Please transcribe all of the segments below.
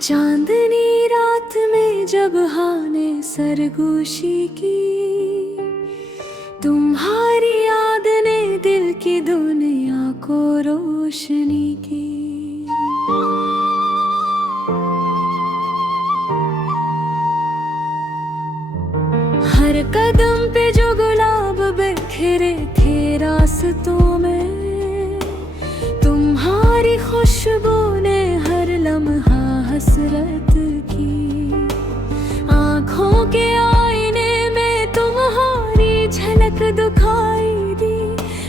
चांदनी रात में जब हाने सरगोशी की, तुम्हारी याद ने दिल की दुनिया को रोशनी की। हर कदम पे जो गुलाब बिखरे थे रास्तों में, तुम्हारी खुशबू ने हर लम्हा हसरत की। आँखों के आईने में तुम्हारी झलक दिखाई दी,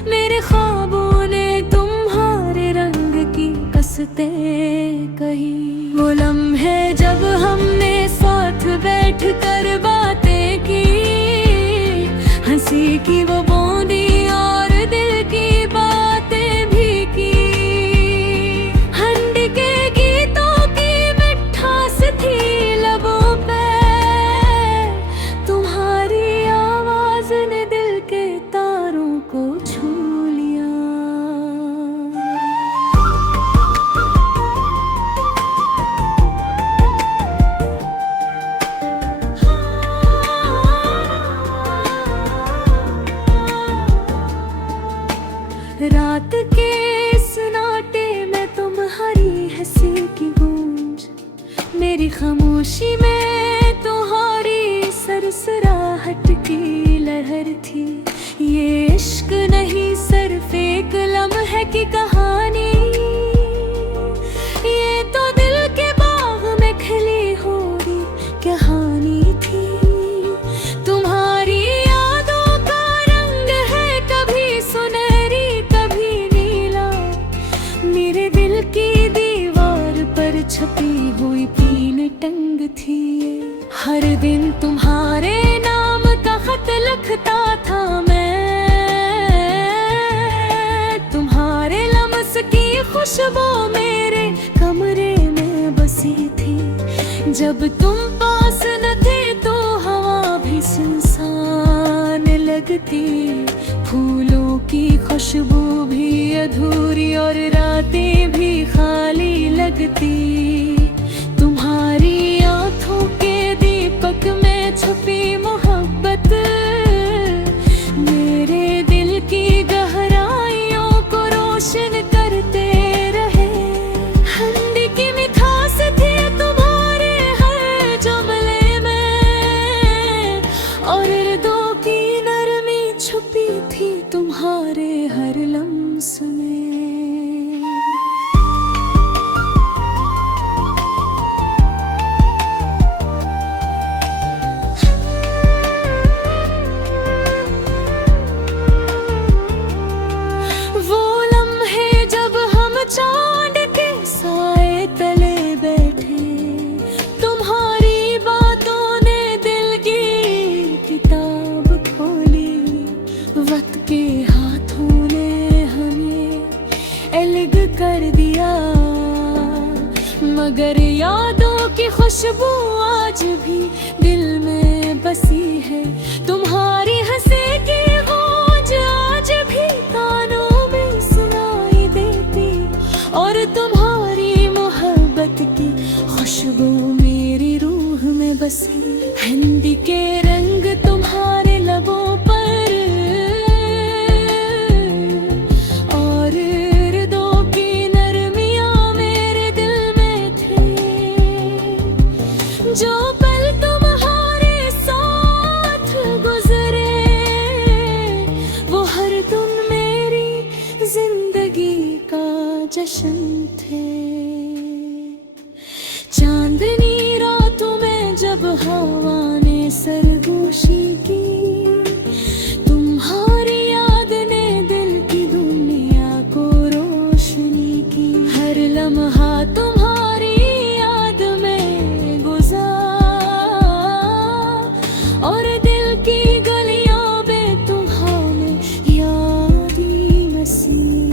मेरे ख्वाबों ने तुम्हारे रंग की कसतें कही। वो लम्हे जब हमने साथ बैठ कर बातें की, हंसी की वो बूंदी और दिल की बातें भी की। हंडी के गीतों की मिठास थी लबों पे, तुम्हारी आवाज ने दिल के तारों को छू लिया। रात के सन्नाटे में तुम्हारी हंसी की गूंज, मेरी खामोशी में तुम्हारी सरसराहट की लहर थी। ये इश्क नहीं सिर्फ एक लम्हे की कहानी, ये तो दिल के बाग में खिली हुई कहानी थी। तुम्हारी यादों का रंग है कभी सुनहरी कभी नीला, मेरे दिल की दीवार पर छपी हुई पीली टंग थी। हर दिन तुम्हारे नाम का खत लिखता था मैं, तुम्हारे लम्स की खुशबू मेरे कमरे में बसी थी। जब तुम पास न थे तो हवा भी सुनसान लगती, फूलों की खुशबू भी अधूरी और रातें भी खाली लगती। तुम्हारी आँखों के दीपक में छुपी मोहब्बत मेरे दिल की गहराइयों को रोशन करते रहे। हंडी की मिठास थी तुम्हारे हर जुमले में, और हृदयों की नरमी छुपी थी तुम्हारे हर लम्स में। वो लम्हे जब हम चांद के साए तले बैठे, तुम्हारी बातों ने दिल की किताब खोली। वक्त के हाथों ने हमें अलग कर दिया, मगर यादों की खुशबू आज भी दिल में बसी है। तुम्हारी हंसी की गूंज आज भी कानों में सुनाई देती, और तुम्हारी मोहब्बत की खुशबू मेरी रूह में बसी। हिंदी के रंग तुम्हारे लबों पर, और हृदयों की नरमियां मेरे दिल में थे। जो पल तुम्हारे साथ गुजरे, वो हर दिन मेरी जिंदगी का जश्न थे। चांदनी रातों में जब हवा ने सरगोशी की, तुम्हारी याद ने दिल की दुनिया को रोशनी की। हर लम्हा तुम्हारी याद में गुजार, और दिल की गलियों में तुम्हारे यादी मसीह।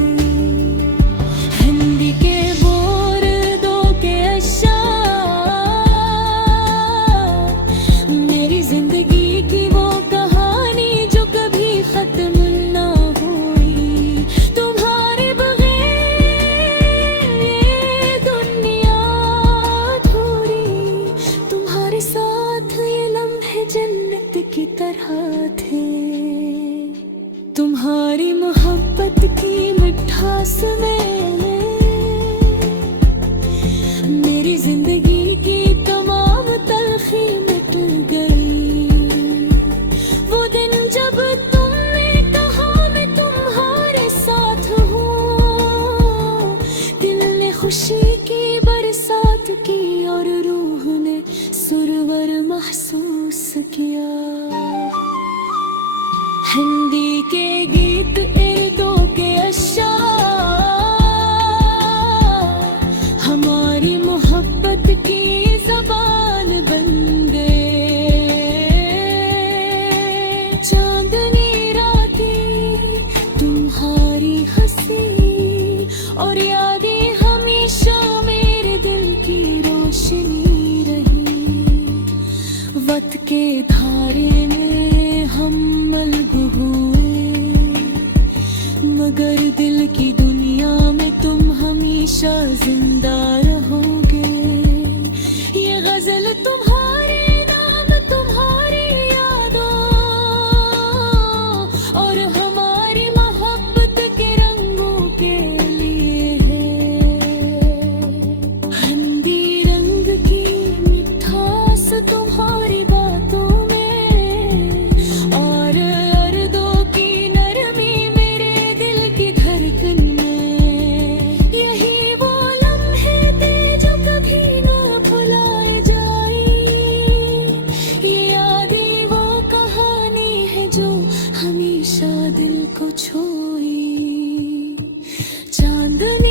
हिंदी के बोर दो के अशा, की तरह थे। तुम्हारी मोहब्बत की मिठास में मेरी जिंदगी की तमाम तलखी मिट गई। वो दिन जब तुमने कहा मैं तुम्हारे साथ हूँ, दिल ने खुशी की बरसात की और रूह ने सुरवर महसूस किया। हिंदी के गीत उर्दू के अशार हमारी मोहब्बत की ज़बान बन गए। चांदनी रातें तुम्हारी हंसी और यादें हमेशा मेरे दिल की रोशनी रही। वक्त के धारे में हम मलगू हुए, मगर दिल की दुनिया में तुम हमेशा जिंदा रहोगे। ये गजल तुम्हारे नाम, तुम्हारी यादों और हमारी मोहब्बत के रंगों के लिए है। हिंदी रंग की मिठास तुम्हारी बातों में और उर्दू की नरमी मेरे दिल की धड़कन में। यही वो लम्हे थे जो कभी ना भुलाए जाए, ये यादें वो कहानी है जो हमेशा दिल को छुई। चांदनी